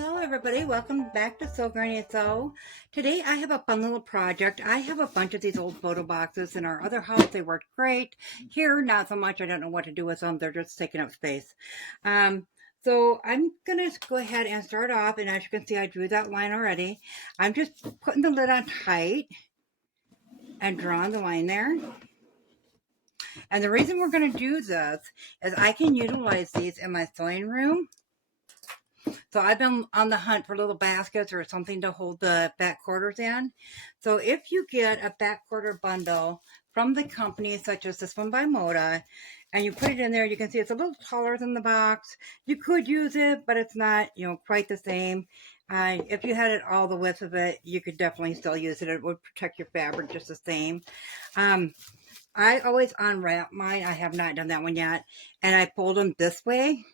Hello everybody, welcome back to Sew Granny Sew. Today I have a fun little project. I have a bunch of these old photo boxes in our other house. They worked great. Here, not so much. I don't know what to do with them. They're just taking up space. So I'm going to go ahead and start off, and as you can see, I drew that line already. I'm just putting the lid on tight and drawing the line there. And the reason we're going to do this is I can utilize these in my sewing room. So I've been on the hunt for little baskets or something to hold the back quarters in. So if you get a back quarter bundle from the company, such as this one by Moda, and you put it in there, you can see it's a little taller than the box. You could use it, but it's not, quite the same. If you had it all the width of it, you could definitely still use it. It would protect your fabric just the same. I always unwrap mine. I have not done that one yet. And I fold them this way.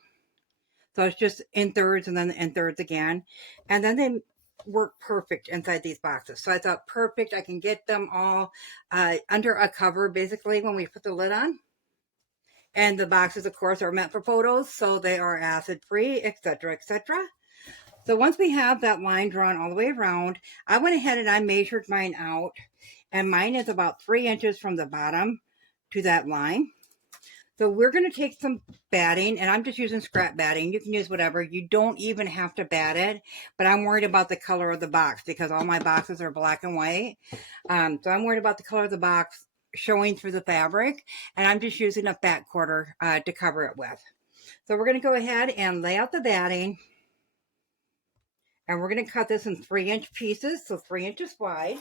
So it's just in thirds and then in thirds again. And then they work perfect inside these boxes. So I thought, perfect. I can get them all under a cover, basically, when we put the lid on. And the boxes, of course, are meant for photos. So they are acid-free, etc., etc. So once we have that line drawn all the way around, I went ahead and I measured mine out. And mine is about 3 inches from the bottom to that line. So we're going to take some batting, and I'm just using scrap batting. You can use whatever. You don't even have to bat it, but I'm worried about the color of the box because all my boxes are black and white. So I'm worried about the color of the box showing through the fabric, and I'm just using a back quarter to cover it with. So we're going to go ahead and lay out the batting, and we're going to cut this in 3-inch pieces, so 3 inches wide.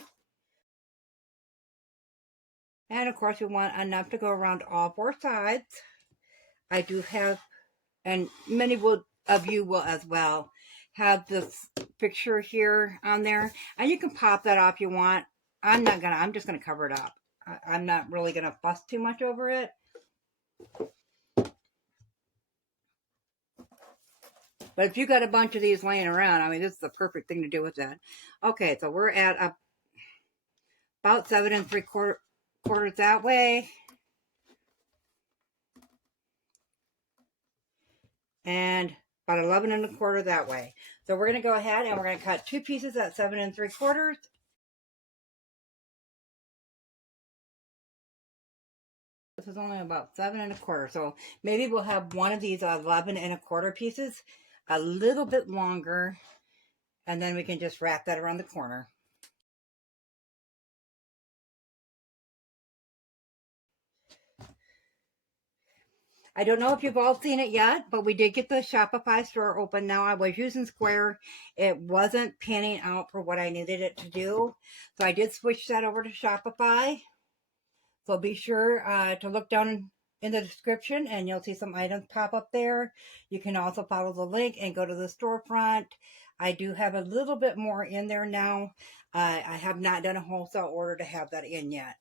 And of course, we want enough to go around all 4 sides. I do have, and many of you will as well, have this picture here on there. And you can pop that off if you want. I'm just going to cover it up. I'm not really going to fuss too much over it. But if you got a bunch of these laying around, I mean, this is the perfect thing to do with that. Okay, so we're at about 7 3/4 that way. And about 11 1/4 that way. So we're going to go ahead and we're going to cut 2 pieces at 7 3/4. This is only about 7 1/4. So maybe we'll have one of these 11 1/4 pieces a little bit longer, and then we can just wrap that around the corner. I don't know if you've all seen it yet, but we did get the Shopify store open now. I was using Square. It wasn't panning out for what I needed it to do. So I did switch that over to Shopify. So be sure to look down in the description and you'll see some items pop up there. You can also follow the link and go to the storefront. I do have a little bit more in there now. I have not done a wholesale order to have that in yet.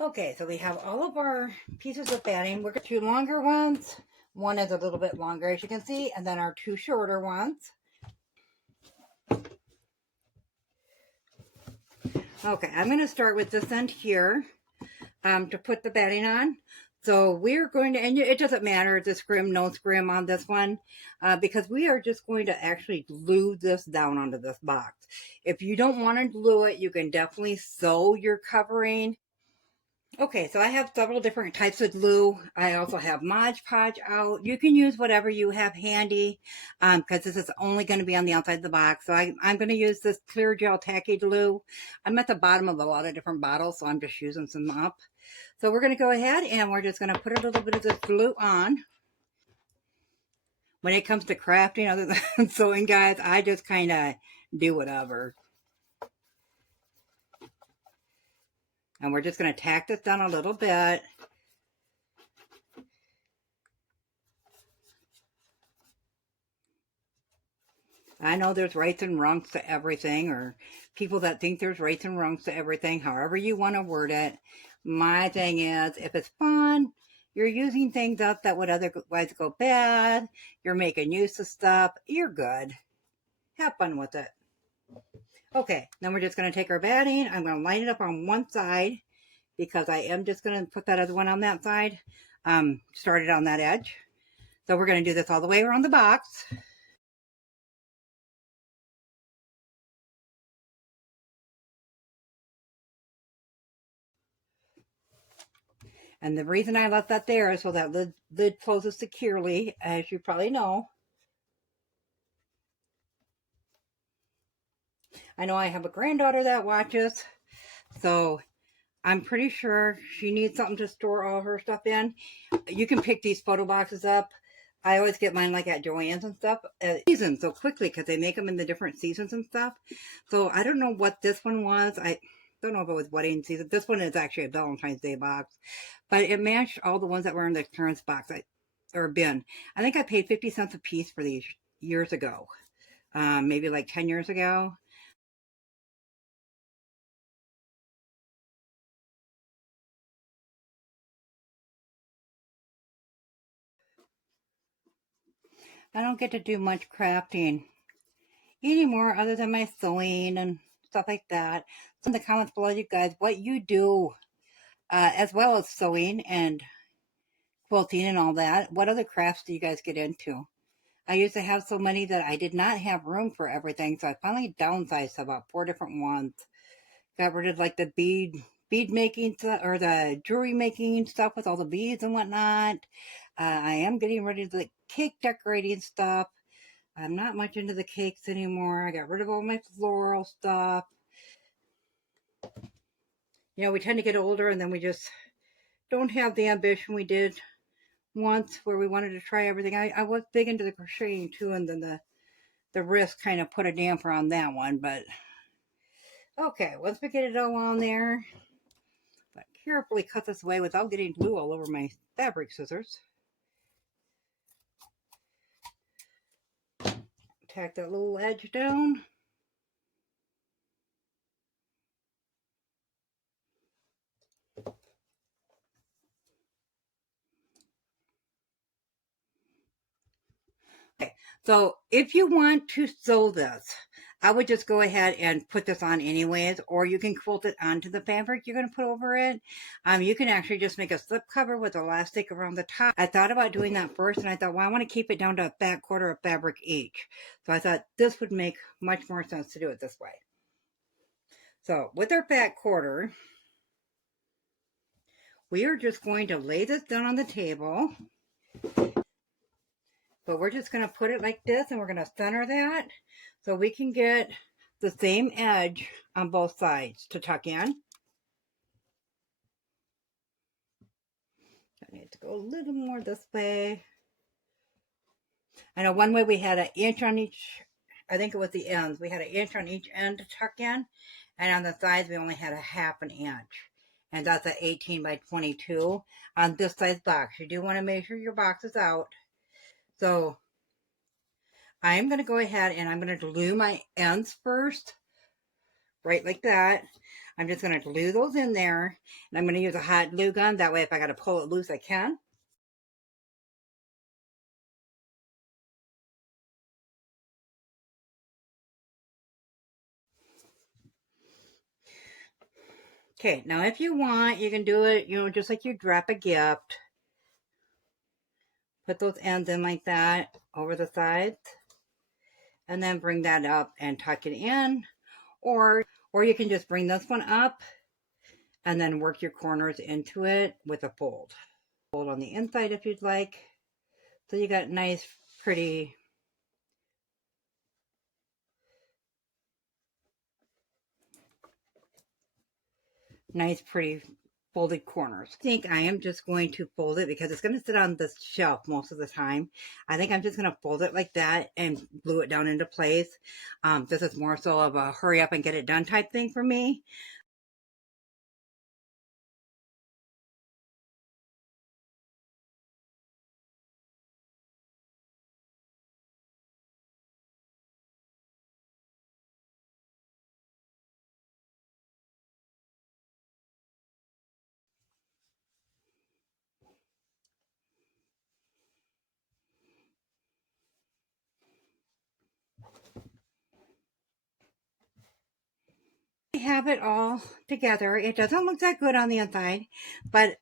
Okay, so we have all of our pieces of batting. We're going to 2 longer ones. One is a little bit longer, as you can see, and then our 2 shorter ones. Okay, I'm going to start with this end here to put the batting on. So we're going to, and it doesn't matter the scrim, no scrim on this one, because we are just going to actually glue this down onto this box. If you don't want to glue it, you can definitely sew your covering. Okay, so I have several different types of glue. I also have Mod Podge out. You can use whatever you have handy because this is only going to be on the outside of the box. So I'm going to use this clear gel tacky glue. I'm at the bottom of a lot of different bottles, so I'm just using some up. So we're going to go ahead and we're just going to put a little bit of this glue on. When it comes to crafting, other than sewing, guys, I just kind of do whatever. And we're just going to tack this down a little bit. I know there's rights and wrongs to everything, or people that think there's rights and wrongs to everything, however you want to word it. My thing is, if it's fun, you're using things up that would otherwise go bad, you're making use of stuff, you're good. Have fun with it. Okay, then we're just going to take our batting. I'm going to line it up on one side because I am just going to put that other one on that side. started on that edge. So we're going to do this all the way around the box. And the reason I left that there is so that the lid closes securely, as you probably know. I know I have a granddaughter that watches, so I'm pretty sure she needs something to store all her stuff in. You can pick these photo boxes up. I always get mine like at Joann's and stuff. Seasons so quickly because they make them in the different seasons and stuff. So I don't know what this one was. I don't know if it was wedding season. This one is actually a Valentine's Day box. But it matched all the ones that were in the clearance box or bin. I think I paid 50 cents a piece for these years ago. Maybe like 10 years ago. I don't get to do much crafting anymore other than my sewing and stuff like that. So in the comments below, you guys, what you do as well as sewing and quilting and all that. What other crafts do you guys get into? I used to have so many that I did not have room for everything, so I finally downsized to about 4 different ones. Got rid of like the bead making stuff or the jewelry making stuff with all the beads and whatnot. I am getting rid of the cake decorating stuff. I'm not much into the cakes anymore. I got rid of all my floral stuff. You know, we tend to get older and then we just don't have the ambition we did once where we wanted to try everything. I was big into the crocheting too, and then the risk kind of put a damper on that one. But okay, once we get it all on there, but carefully cut this away without getting glue all over my fabric scissors. Tack that little edge down. Okay, so if you want to sew this, I would just go ahead and put this on anyways, or you can quilt it onto the fabric you're going to put over it. You can actually just make a slip cover with elastic around the top. I thought about doing that first, and I thought, well, I want to keep it down to a back quarter of fabric each. So I thought this would make much more sense to do it this way. So with our back quarter, we are just going to lay this down on the table. But we're just going to put it like this, and we're going to center that so we can get the same edge on both sides to tuck in. I need to go a little more this way. I know one way we had an inch on each, I think it was the ends. We had an inch on each end to tuck in, and on the sides we only had a half an inch. And that's an 18 by 22 on this size box. You do want to make sure your box is out. So I'm going to go ahead and I'm going to glue my ends first, right like that. I'm just going to glue those in there, and I'm going to use a hot glue gun. That way if I got to pull it loose, I can. Okay, now if you want, you can do it, you know, just like you drop a gift. Put those ends in like that over the sides, and then bring that up and tuck it in. Or you can just bring this one up and then work your corners into it with a fold. Fold on the inside if you'd like. So you got nice, pretty, folded corners. I think I am just going to fold it because it's going to sit on the shelf most of the time. I think I'm just going to fold it like that and glue it down into place. This is more so of a hurry up and get it done type thing for me. Have it all together. It doesn't look that good on the inside, but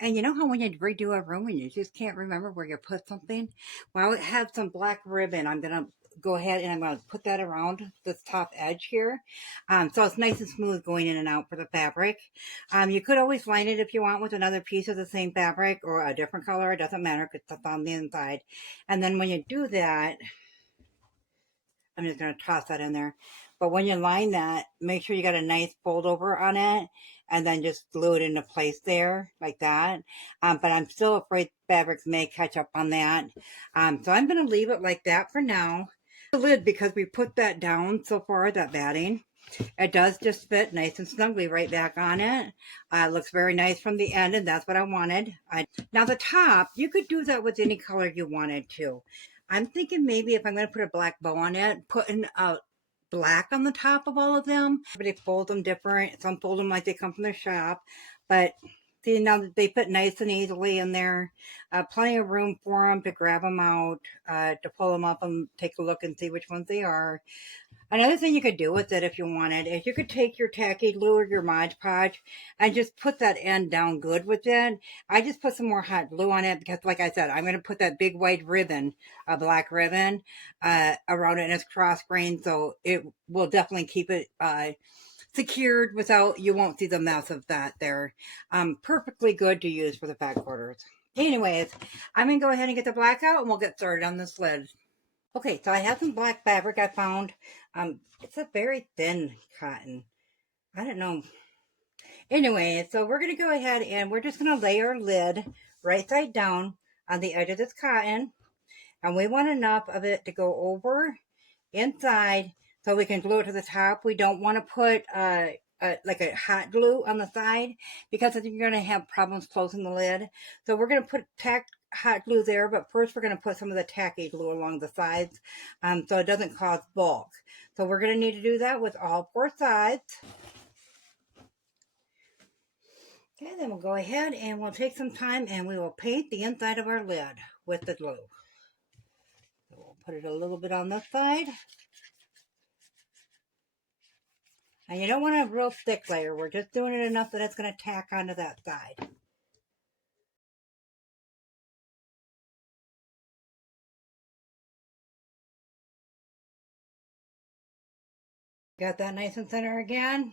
And you know how when you redo a room and you just can't remember where you put something? Well, I have some black ribbon. I'm going to go ahead and I'm going to put that around this top edge here. So it's nice and smooth going in and out for the fabric. You could always line it if you want with another piece of the same fabric or a different color. It doesn't matter because it's on the inside. And then when you do that, I'm just going to toss that in there. But when you line that, make sure you got a nice fold over on it and then just glue it into place there like that. But I'm still afraid fabrics may catch up on that. So I'm going to leave it like that for now. The lid, because we put that down so far, that batting, it does just fit nice and snugly right back on it. It looks very nice from the end, and that's what I wanted. Now the top, you could do that with any color you wanted to. I'm thinking maybe if I'm going to put a black bow on it, putting a black on the top of all of them. They fold them different. Some fold them like they come from the shop, but see, now they fit nice and easily in there. Plenty of room for them to grab them out, to pull them up and take a look and see which ones they are. Another thing you could do with it if you wanted is you could take your tacky glue or your Mod Podge and just put that end down good with it. I just put some more hot glue on it because, like I said, I'm going to put that big white ribbon, a black ribbon, around it, and it's cross grain, so it will definitely keep it secured without, you won't see the mess of that there. Perfectly good to use for the back quarters. Anyways, I'm going to go ahead and get the black out and we'll get started on this lid. Okay, so I have some black fabric I found. It's a very thin cotton. I don't know. Anyway, so we're going to go ahead and we're just going to lay our lid right side down on the edge of this cotton. And we want enough of it to go over inside so we can glue it to the top. We don't want to put like a hot glue on the side because you're going to have problems closing the lid. So we're going to put hot glue there, but first we're going to put some of the tacky glue along the sides so it doesn't cause bulk. So we're going to need to do that with all 4 sides. Okay, then we'll go ahead and we'll take some time and we will paint the inside of our lid with the glue. So we'll put it a little bit on this side. And you don't want a real thick layer. We're just doing it enough that it's going to tack onto that side. Got that nice and center again.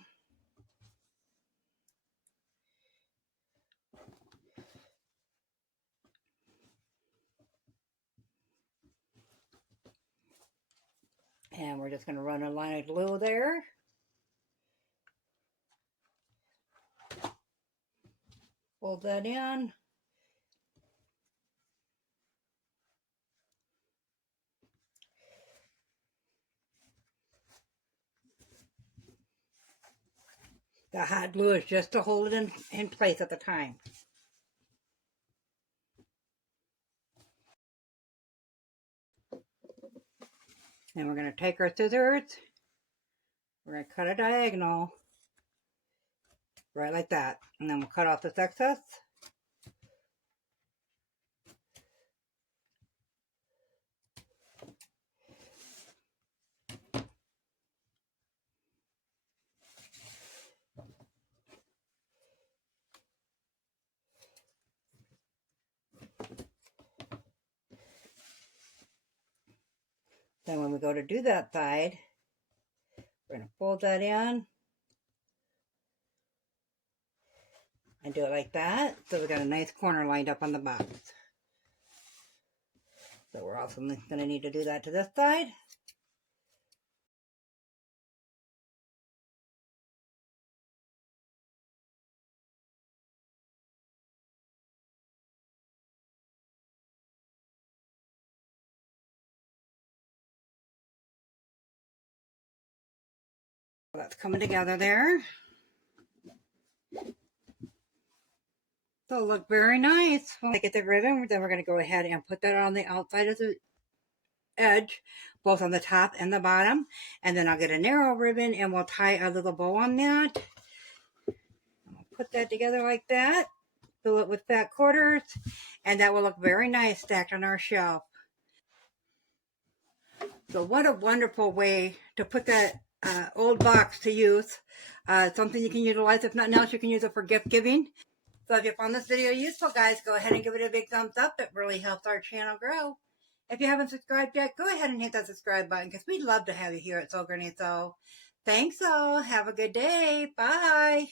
And we're just going to run a line of glue there. Fold that in. The hot glue is just to hold it in place at the time. And we're going to take our scissors. We're going to cut a diagonal. Right like that. And then we'll cut off this excess. Then when we go to do that side, we're going to fold that in and do it like that. So we got a nice corner lined up on the box. So we're also going to need to do that to this side. That's coming together there. So it'll look very nice. When I get the ribbon, then we're going to go ahead and put that on the outside of the edge, both on the top and the bottom. And then I'll get a narrow ribbon and we'll tie a little bow on that. I'll put that together like that. Fill it with fat quarters. And that will look very nice stacked on our shelf. So what a wonderful way to put that old box to use. Something you can utilize. If nothing else, you can use it for gift giving. So if you found this video useful, guys, go ahead and give it a big thumbs up. It really helps our channel grow. If you haven't subscribed yet, go ahead and hit that subscribe button because we'd love to have you here at Sew Granny Sew. Thanks all. Have a good day. Bye.